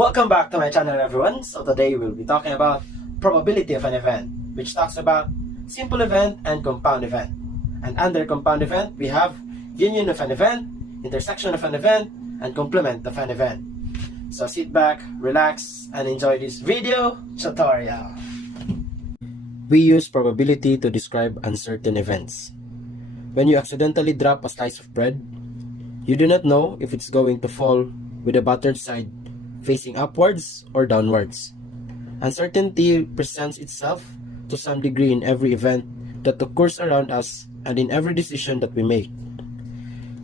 Welcome back to my channel, everyone. So today we'll be talking about probability of an event, which talks about simple event and compound event. And under compound event, we have union of an event, intersection of an event, and complement of an event. So sit back, relax, and enjoy this video tutorial. We use probability to describe uncertain events. When you accidentally drop a slice of bread, you do not know if it's going to fall with the buttered side facing upwards or downwards. Uncertainty presents itself to some degree in every event that occurs around us and in every decision that we make.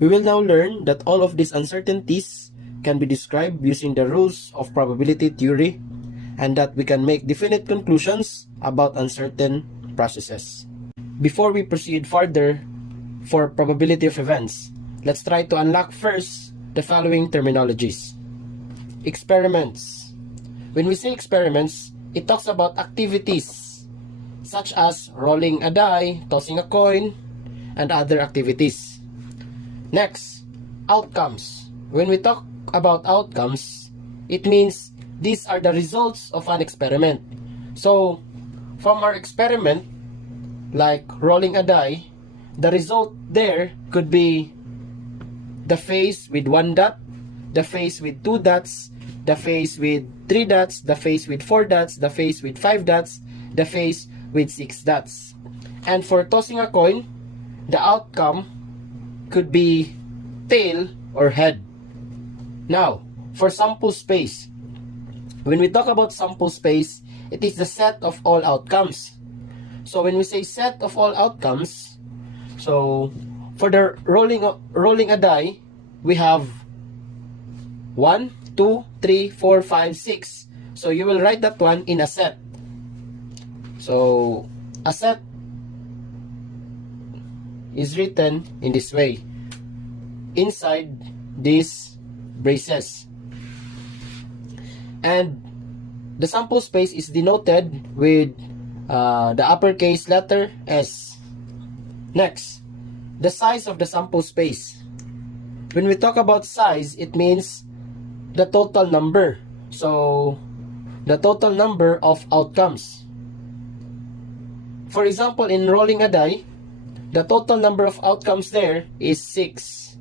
We will now learn that all of these uncertainties can be described using the rules of probability theory, and that we can make definite conclusions about uncertain processes. Before we proceed further for probability of events, let's try to unlock first the following terminologies. Experiments. When we say experiments, it talks about activities such as rolling a die, tossing a coin, and other activities. Next, outcomes. When we talk about outcomes, it means these are the results of an experiment. So, from our experiment, like rolling a die, the result there could be the face with 1 dot, the face with 2 dots, the face with 3 dots, the face with 4 dots, the face with 5 dots, the face with 6 dots. And for tossing a coin, the outcome could be tail or head. Now, for sample space. When we talk about sample space, it is the set of all outcomes. So when we say set of all outcomes, so for the rolling a die, we have 1, 2, 3, 4, 5, 6. So you will write that one in a set. So a set is written in this way, inside these braces. And the sample space is denoted with the uppercase letter S. Next, the size of the sample space. When we talk about size, it means the total number. So, the total number of outcomes. For example, in rolling a die, the total number of outcomes there is 6.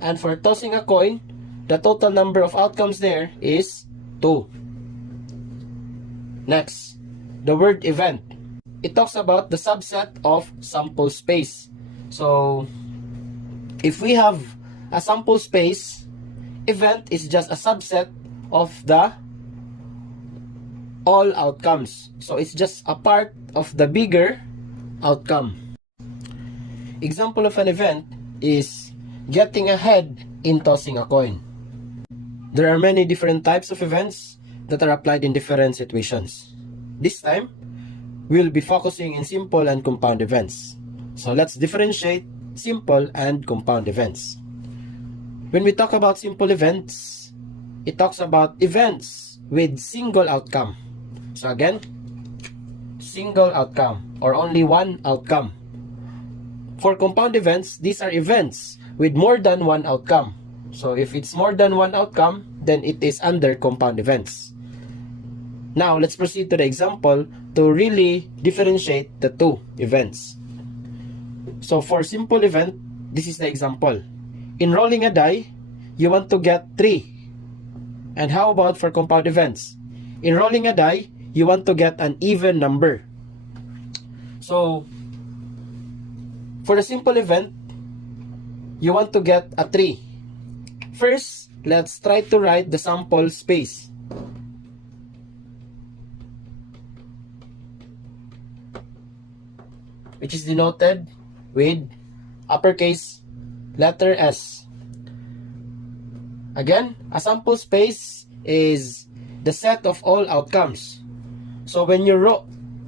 And for tossing a coin, the total number of outcomes there is 2. Next, the word event. It talks about the subset of sample space. So, if we have a sample space, event is just a subset of the all outcomes. So, it's just a part of the bigger outcome. Example of an event is getting ahead in tossing a coin. There are many different types of events that are applied in different situations. This time, we'll be focusing in simple and compound events. So let's differentiate simple and compound events. When we talk about simple events, it talks about events with single outcome. So again, single outcome or only one outcome. For compound events, these are events with more than one outcome. So if it's more than one outcome, then it is under compound events. Now, let's proceed to the example to really differentiate the two events. So for simple event, this is the example. In rolling a die, you want to get 3. And how about for compound events? In rolling a die, you want to get an even number. So, for the simple event, you want to get a 3. First, let's try to write the sample space. Which is denoted with uppercase letter S. Again, a sample space is the set of all outcomes. So when you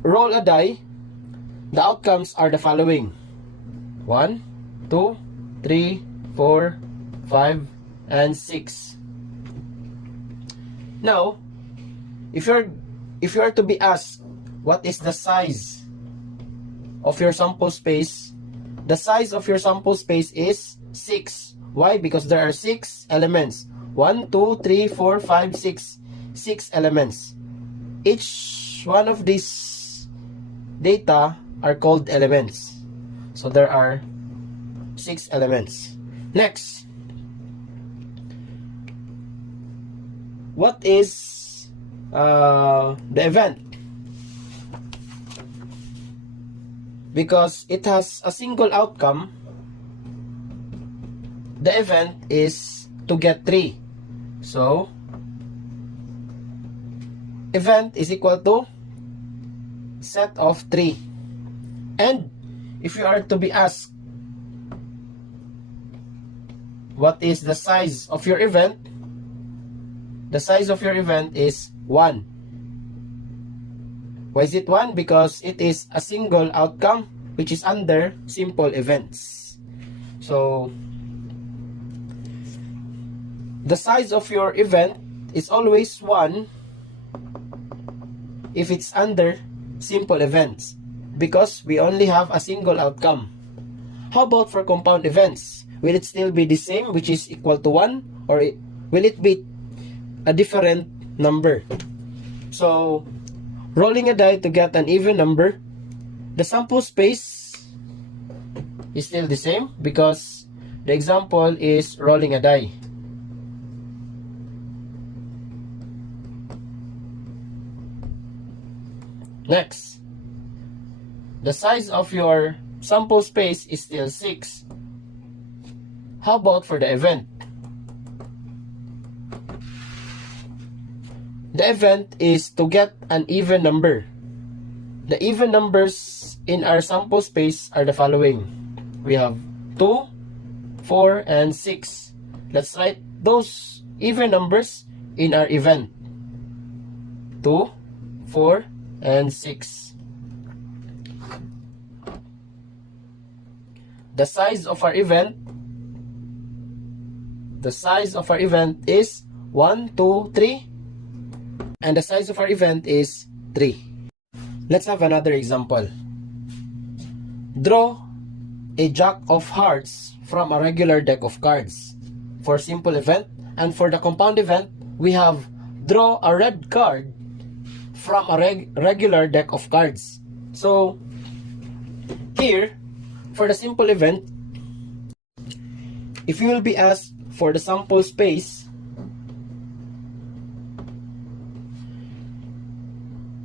roll a die, the outcomes are the following: 1, 2, 3, 4, 5, and 6. Now, if you are to be asked what is the size of your sample space, the size of your sample space is 6. Why? Because there are 6 elements. 1, 2, 3, 4, 5, 6. 6 elements. Each one of these data are called elements. So there are 6 elements. Next, what is the event? Because it has a single outcome, the event is to get 3. So, event is equal to set of 3. And if you are to be asked what is the size of your event, the size of your event is 1. Why is it 1? Because it is a single outcome which is under simple events. So, the size of your event is always 1 if it's under simple events, because we only have a single outcome. How about for compound events? Will it still be the same, which is equal to 1, or will it be a different number? So, rolling a die to get an even number, the sample space is still the same because the example is rolling a die. Next, the size of your sample space is still 6. How about for the event? The event is to get an even number. The even numbers in our sample space are the following. We have 2, 4, and 6. Let's write those even numbers in our event. 2, 4, and 6. The size of our event is 1, 2, 3, and the size of our event is 3. Let's have another example. Draw a jack of hearts from a regular deck of cards for simple event, and for the compound event, we have draw a red card from a regular deck of cards. So, here, for the simple event, if you will be asked for the sample space,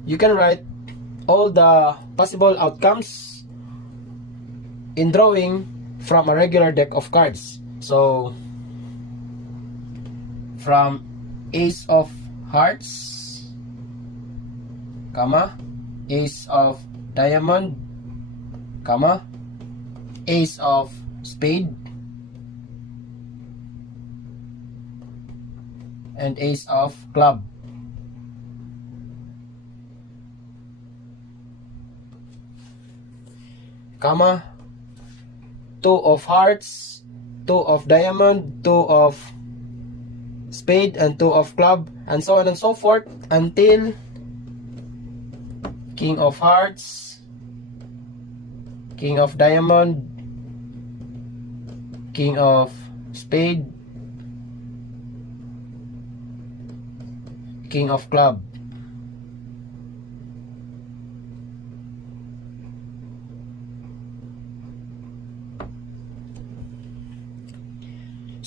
you can write all the possible outcomes in drawing from a regular deck of cards. So, from ace of hearts, ace of diamond, ace of spade, and ace of club. Two of hearts, 2 of diamond, 2 of spade, and 2 of club, and so on and so forth until king of hearts, king of diamond, king of spade, king of club.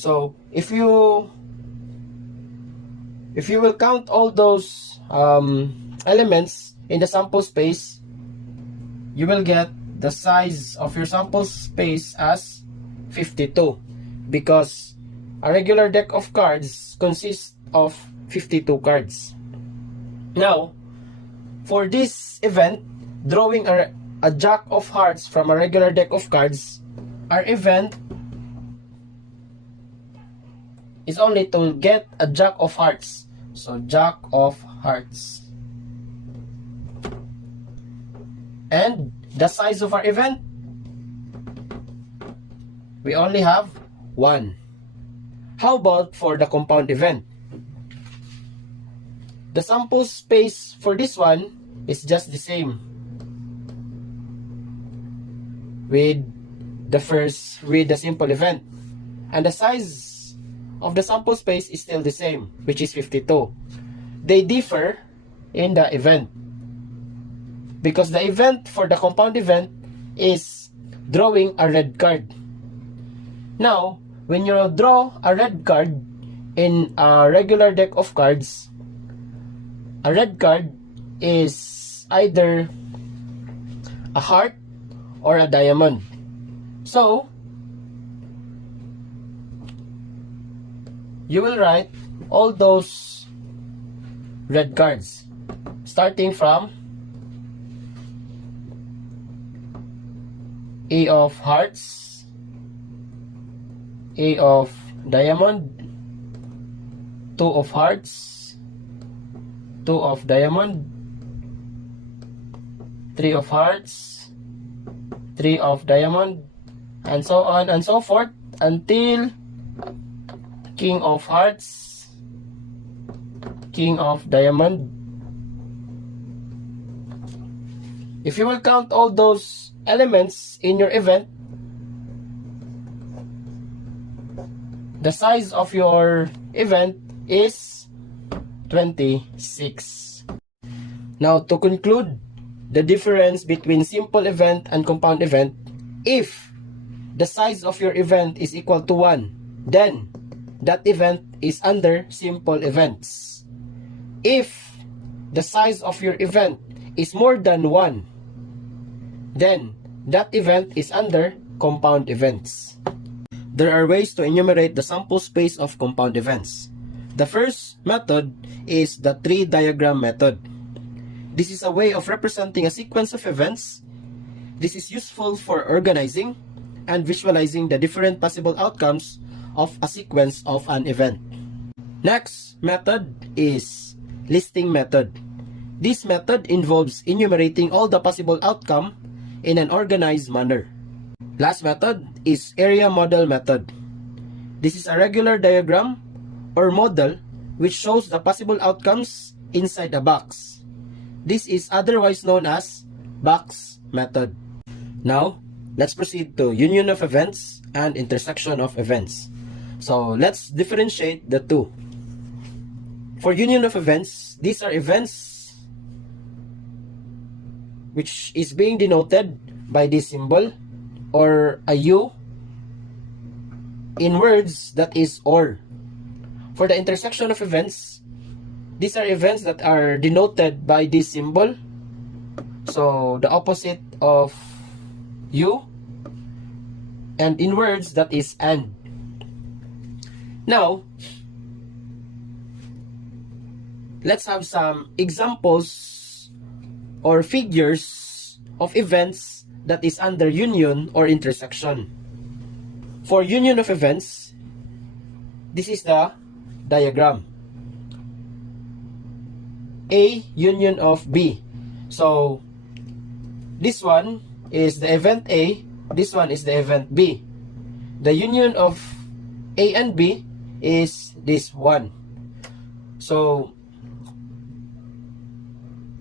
So if you will count all those elements in the sample space, you will get the size of your sample space as 52, because a regular deck of cards consists of 52 cards. Now, for this event, drawing a jack of hearts from a regular deck of cards, our event is only to get a jack of hearts. So, jack of hearts. And the size of our event, we only have 1. How about for the compound event? The sample space for this one is just the same with the simple event. And the size of the sample space is still the same, which is 52. they differ in the event. Because the event for the compound event is drawing a red card. Now, when you draw a red card in a regular deck of cards, a red card is either a heart or a diamond. So, you will write all those red cards, starting from A of hearts, A of diamond, 2 of hearts, 2 of diamond, 3 of hearts, 3 of diamond, and so on and so forth until King of hearts, King of diamond. If you will count all those elements in your event, the size of your event is 26. Now, to conclude the difference between simple event and compound event, if the size of your event is equal to 1, then that event is under simple events. If the size of your event is more than 1, then that event is under compound events. There are ways to enumerate the sample space of compound events. The first method is the tree diagram method. This is a way of representing a sequence of events. This is useful for organizing and visualizing the different possible outcomes of a sequence of an event. Next method is listing method. This method involves enumerating all the possible outcomes in an organized manner. Last method is area model method. This is a regular diagram or model which shows the possible outcomes inside a box. This is otherwise known as box method. Now, let's proceed to union of events and intersection of events. So, let's differentiate the two. For union of events, these are events which is being denoted by this symbol or a U in words that is or. For the intersection of events, these are events that are denoted by this symbol, so the opposite of U, and in words that is and. Now, let's have some examples or figures of events that is under union or intersection. For union of events, this is the diagram. A union of B. So, this one is the event A, this one is the event B. The union of A and B is this one. So,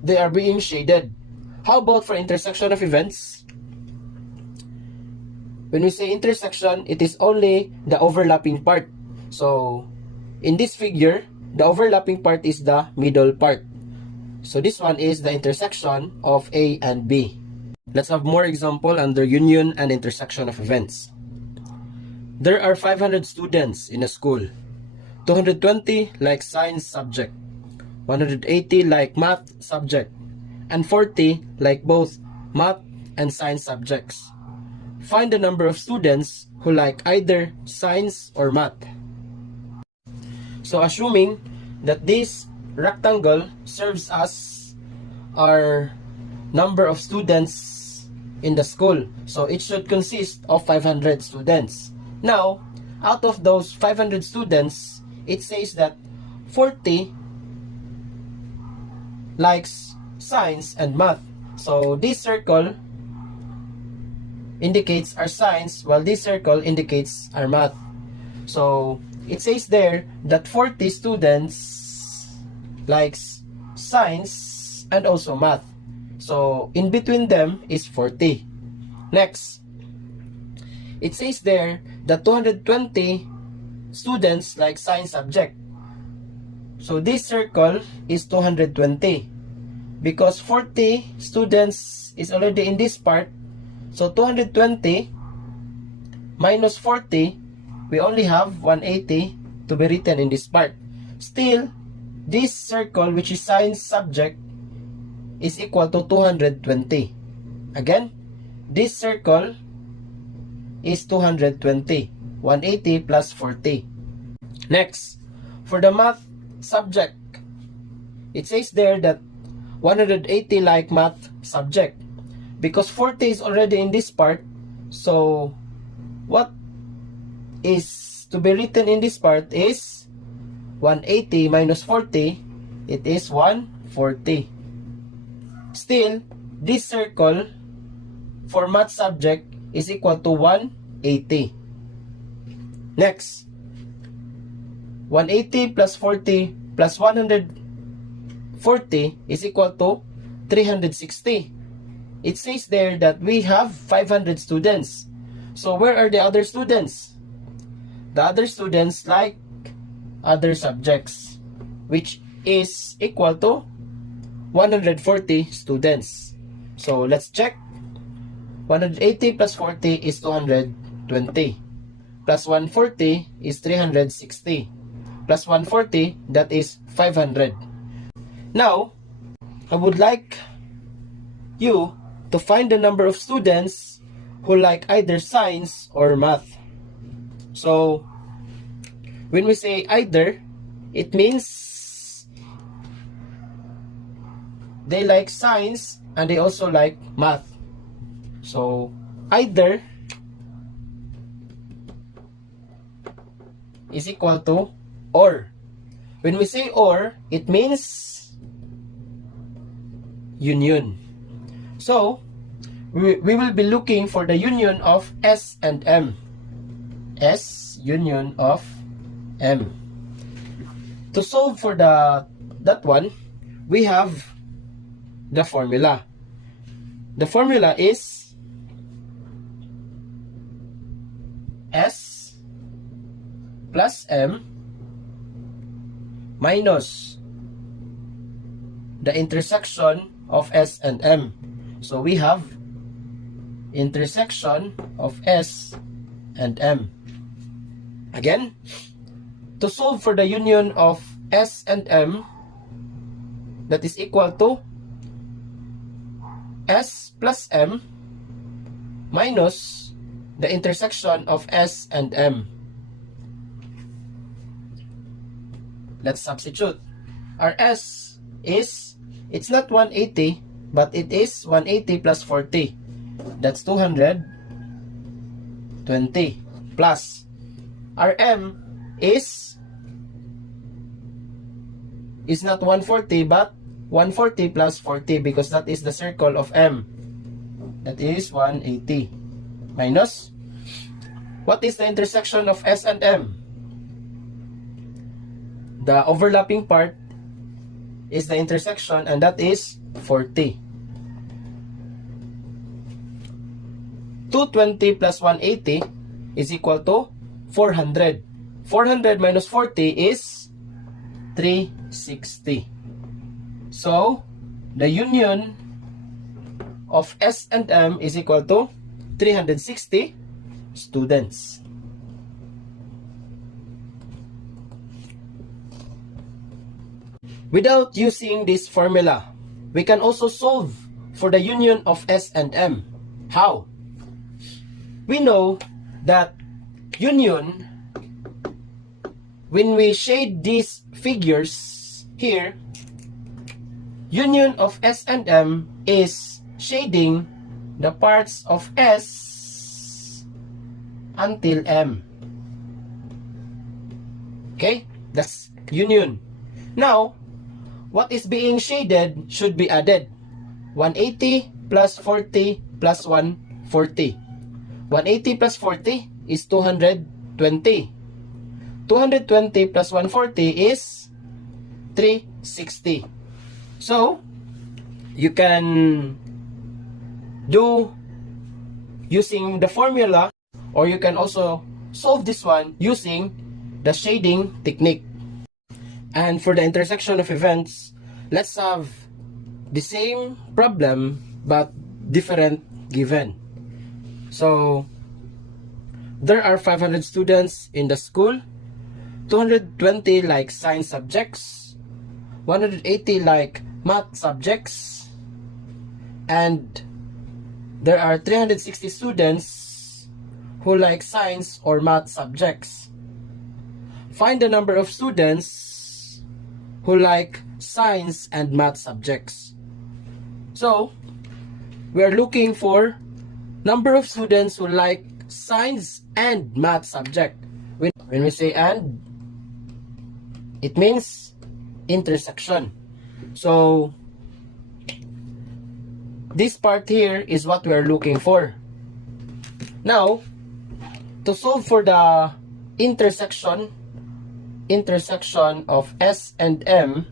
they are being shaded. How about for intersection of events? When we say intersection, it is only the overlapping part. So, in this figure, the overlapping part is the middle part. So, this one is the intersection of A and B. Let's have more example under union and intersection of events. There are 500 students in a school. 220 like science subject, 180 like math subject, and 40 like both math and science subjects. Find the number of students who like either science or math. So assuming that this rectangle serves as our number of students in the school, so it should consist of 500 students. Now, out of those 500 students, it says that 40 likes science and math. So this circle indicates our science, while this circle indicates our math. So it says there that 40 students likes science and also math. So in between them is 40. Next, it says there that 220 students like science subject. So this circle is 220 because 40 students is already in this part. So 220 minus 40, we only have 180 to be written in this part. Still, this circle, which is science subject, is equal to 220. Again, this circle is 220. 180 plus 40. Next, for the math subject, it says there that 180 like math subject. Because 40 is already in this part, so what is to be written in this part is 180 minus 40, it is 140. Still, this circle for math subject is equal to 180. Next, 180 plus 40 plus 140 is equal to 360. It says there that we have 500 students. So where are the other students? The other students like other subjects, which is equal to 140 students. So let's check. 180 plus 40 is 220. Plus 140 is 360. Plus 140, that is 500. Now, I would like you to find the number of students who like either science or math. So, when we say either, it means they like science and they also like math. So, either is equal to or. When we say or, it means union. So, we will be looking for the union of S and M. S union of M. To solve for that one, we have the formula. The formula is S plus M minus the intersection of S and M. So we have intersection of S and M. Again, to solve for the union of S and M, that is equal to S plus M minus the intersection of S and M. Let's substitute. Our S is, it's not 180, but it is 180 plus 40. That's 220 plus. Our M is not 140 but 140 plus 40 because that is the circle of M. That is 180 minus, what is the intersection of S and M? The overlapping part is the intersection, and that is 40. 220 plus 180 is equal to 400. 400 minus 40 is 360. So, the union of S and M is equal to 360 students. Without using this formula, we can also solve for the union of S and M. How? We know that union, when we shade these figures here, union of S and M is shading the parts of S until M. Okay? That's union. Now, what is being shaded should be added. 180 plus 40 plus 140. 180 plus 40 is 220. 220 plus 140 is 360. So, you can do using the formula, or you can also solve this one using the shading technique. And for the intersection of events, let's have the same problem but different given. So there are 500 students in the school, 220 like science subjects, 180 like math subjects, and there are 360 students who like science or math subjects. Find the number of students who like science and math subjects. So we are looking for number of students who like science and math subject. When we say and, it means intersection. So this part here is what we are looking for. Now, to solve for the intersection of S and M,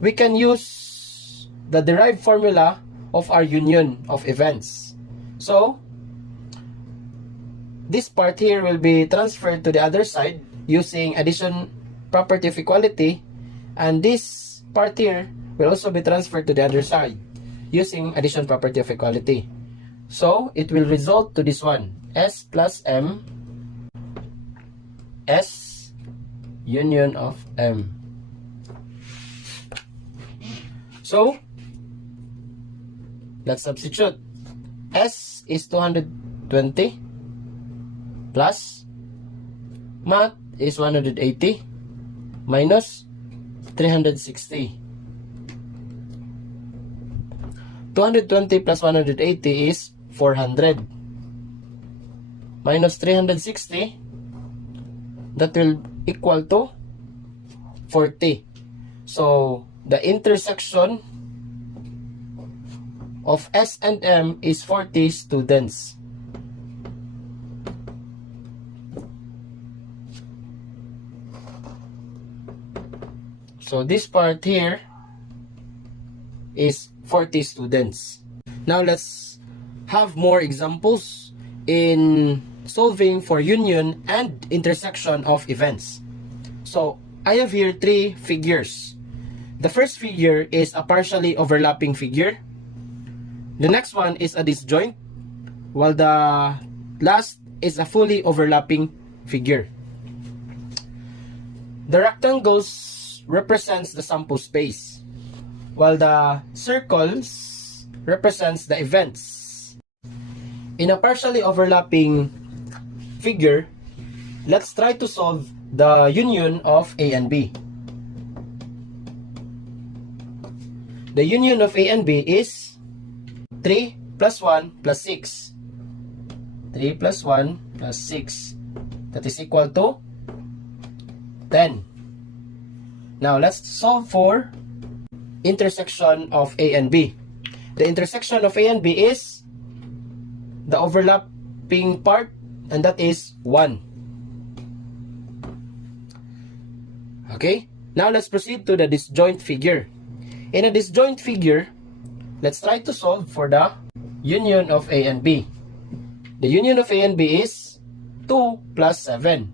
we can use the derived formula of our union of events. So this part here will be transferred to the other side using addition property of equality, and this part here will also be transferred to the other side using addition property of equality. So it will result to this one, S plus M, S union of M. So let's substitute. S is 220 plus math is 180 minus 360. 220 plus 180 is 400 minus 360, that will equal to 40. So the intersection of S and M is 40 students. So this part here is 40 students. Now let's have more examples in solving for union and intersection of events. So I have here three figures. The first figure is a partially overlapping figure. The next one is a disjoint, while the last is a fully overlapping figure. The rectangles represents the sample space, while the circles represents the events. In a partially overlapping figure, let's try to solve the union of A and B. The union of A and B is 3 plus 1 plus 6. 3 plus 1 plus 6. That is equal to 10. Now let's solve for intersection of A and B. The intersection of A and B is the overlapping part, and that is 1. Okay, now let's proceed to the disjoint figure. In a disjoint figure, let's try to solve for the union of A and B. The union of A and B is 2 plus 7.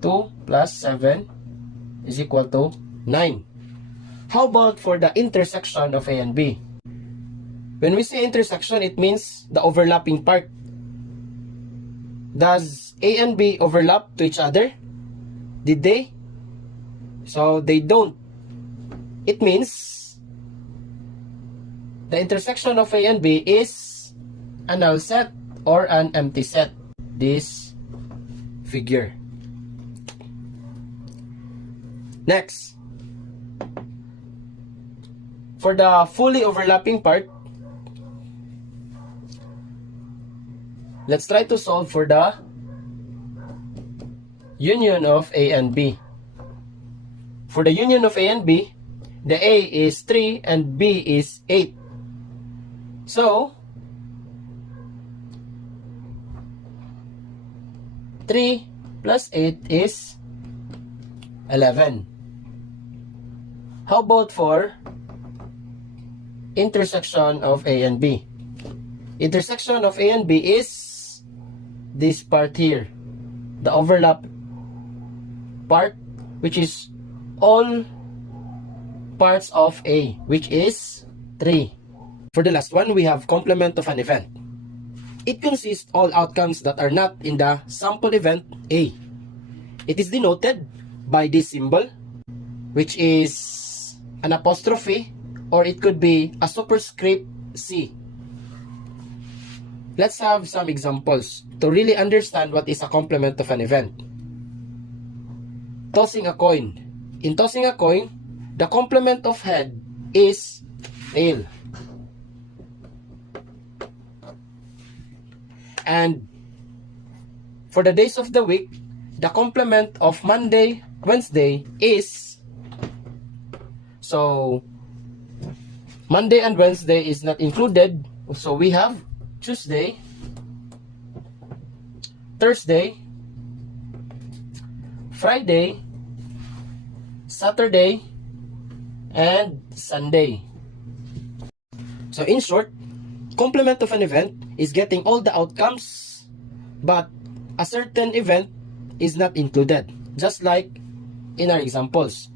2 plus 7 is equal to 9. How about for the intersection of A and B? When we say intersection, it means the overlapping part. Does A and B overlap to each other? Did they? So they don't. It means the intersection of A and B is a null set or an empty set. This figure. Next, for the fully overlapping part, let's try to solve for the union of A and B. For the union of A and B, the A is 3 and B is 8. So 3 plus 8 is 11. How about for intersection of A and B? Intersection of A and B is this part here, the overlap part, which is all parts of A, which is 3. For the last one, we have complement of an event. It consists all outcomes that are not in the sample event A. It is denoted by this symbol, which is an apostrophe, or it could be a superscript C. Let's have some examples to really understand what is a complement of an event. Tossing a coin. In tossing a coin, the complement of head is tail. And for the days of the week, the complement of Monday, Wednesday is, so Monday and Wednesday is not included, so we have Tuesday, Thursday, Friday, Saturday, and Sunday. So in short, complement of an event is getting all the outcomes, but a certain event is not included, just like in our examples.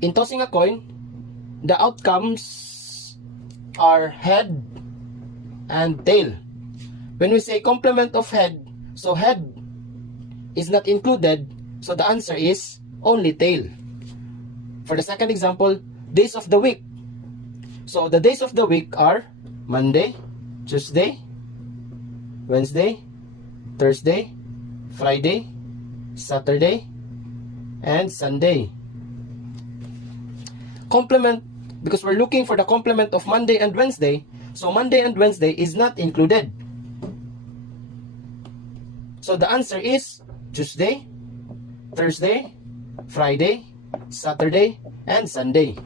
In tossing a coin, the outcomes are head and tail. When we say complement of head, so head is not included, so the answer is only tail. For the second example, days of the week. So the days of the week are Monday, Tuesday, Wednesday, Thursday, Friday, Saturday, and Sunday. Complement, because we're looking for the complement of Monday and Wednesday, so Monday and Wednesday is not included. So the answer is Tuesday, Thursday, Friday, Saturday, and Sunday.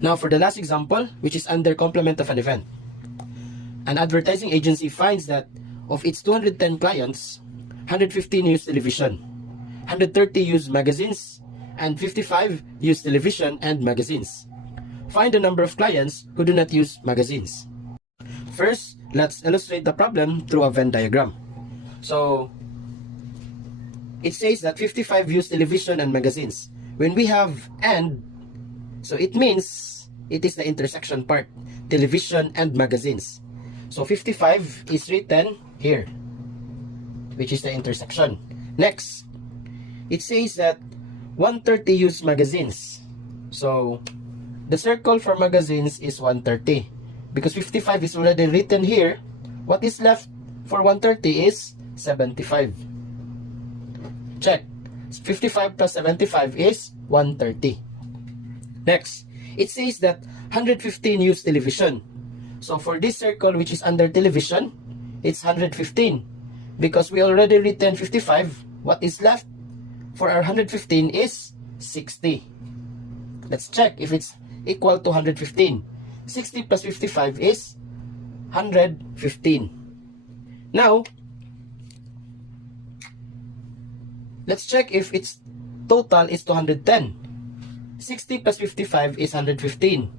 Now for the last example, which is under complement of an event. An advertising agency finds that of its 210 clients, 115 use television, 130 use magazines, and 55 use television and magazines. Find the number of clients who do not use magazines. First, let's illustrate the problem through a Venn diagram. So, it says that 55 use television and magazines. When we have and, so it means it is the intersection part, television and magazines. So 55 is written here, which is the intersection. Next, it says that 130 use magazines. So the circle for magazines is 130. Because 55 is already written here, what is left for 130 is 75. Check. 55 plus 75 is 130. Next, it says that 115 use television. So for this circle which is under television, it's 115. Because we already written 55, what is left for our 115 is 60. Let's check if it's equal to 115. 60 plus 55 is 115. Now, let's check if its total is 210. 60 plus 55 is 115.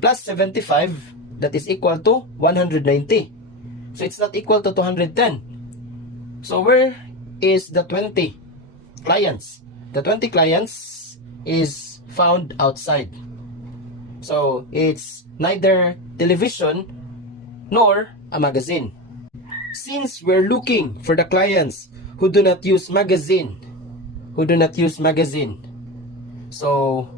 Plus 75, that is equal to 190. So it's not equal to 210. So where is the 20 clients? The 20 clients is found outside. So it's neither television nor a magazine. Since we're looking for the clients who do not use magazine, so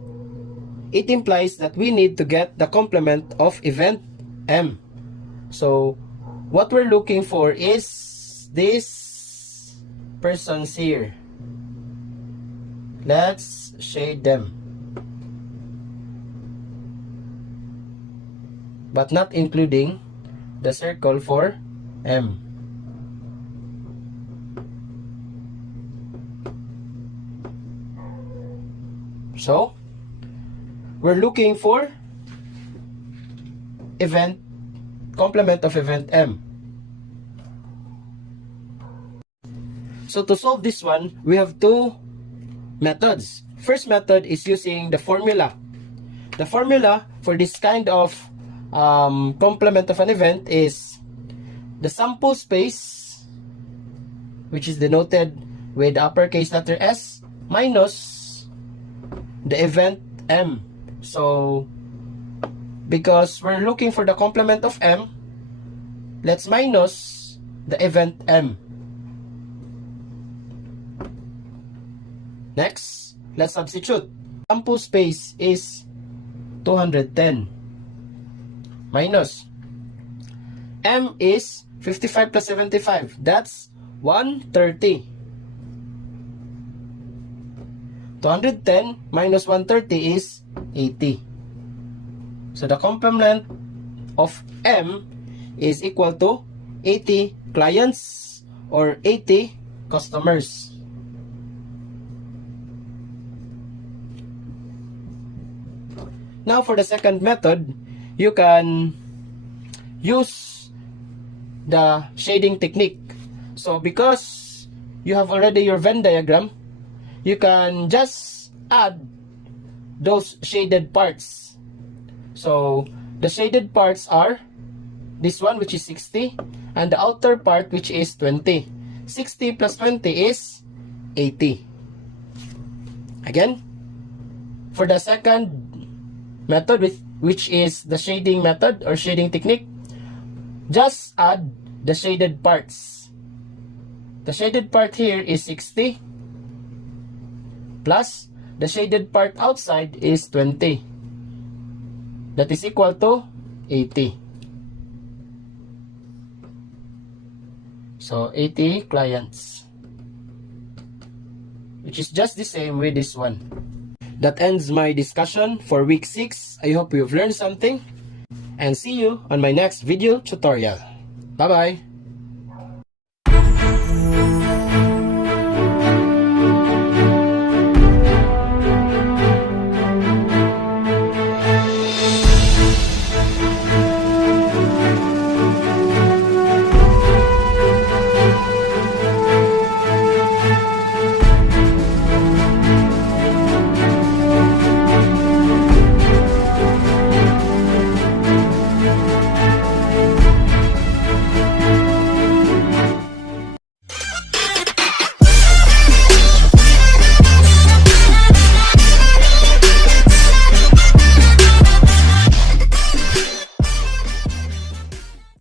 it implies that we need to get the complement of event M. So what we're looking for is these persons here. Let's shade them, but not including the circle for M. So we're looking for event, complement of event M. So to solve this one, we have two methods. First method is using the formula. The formula for this kind of complement of an event is the sample space, which is denoted with uppercase letter S, minus the event M. So, because we're looking for the complement of M, let's minus the event M. Next, let's substitute. Sample space is 210 minus M is 55 plus 75. That's 130. 210 minus 130 is 80. So the complement of M is equal to 80 clients or 80 customers. Now for the second method, you can use the shading technique. So because you have already your Venn diagram, you can just add those shaded parts. So the shaded parts are this one, which is 60, and the outer part, which is 20. 60 plus 20 is 80. Again, for the second method, which is the shading method or shading technique, just add the shaded parts. The shaded part here is 60 plus the shaded part outside is 20. That is equal to 80. So 80 clients, which is just the same with this one. That ends my discussion for week 6. I hope you've learned something, and see you on my next video tutorial. Bye bye.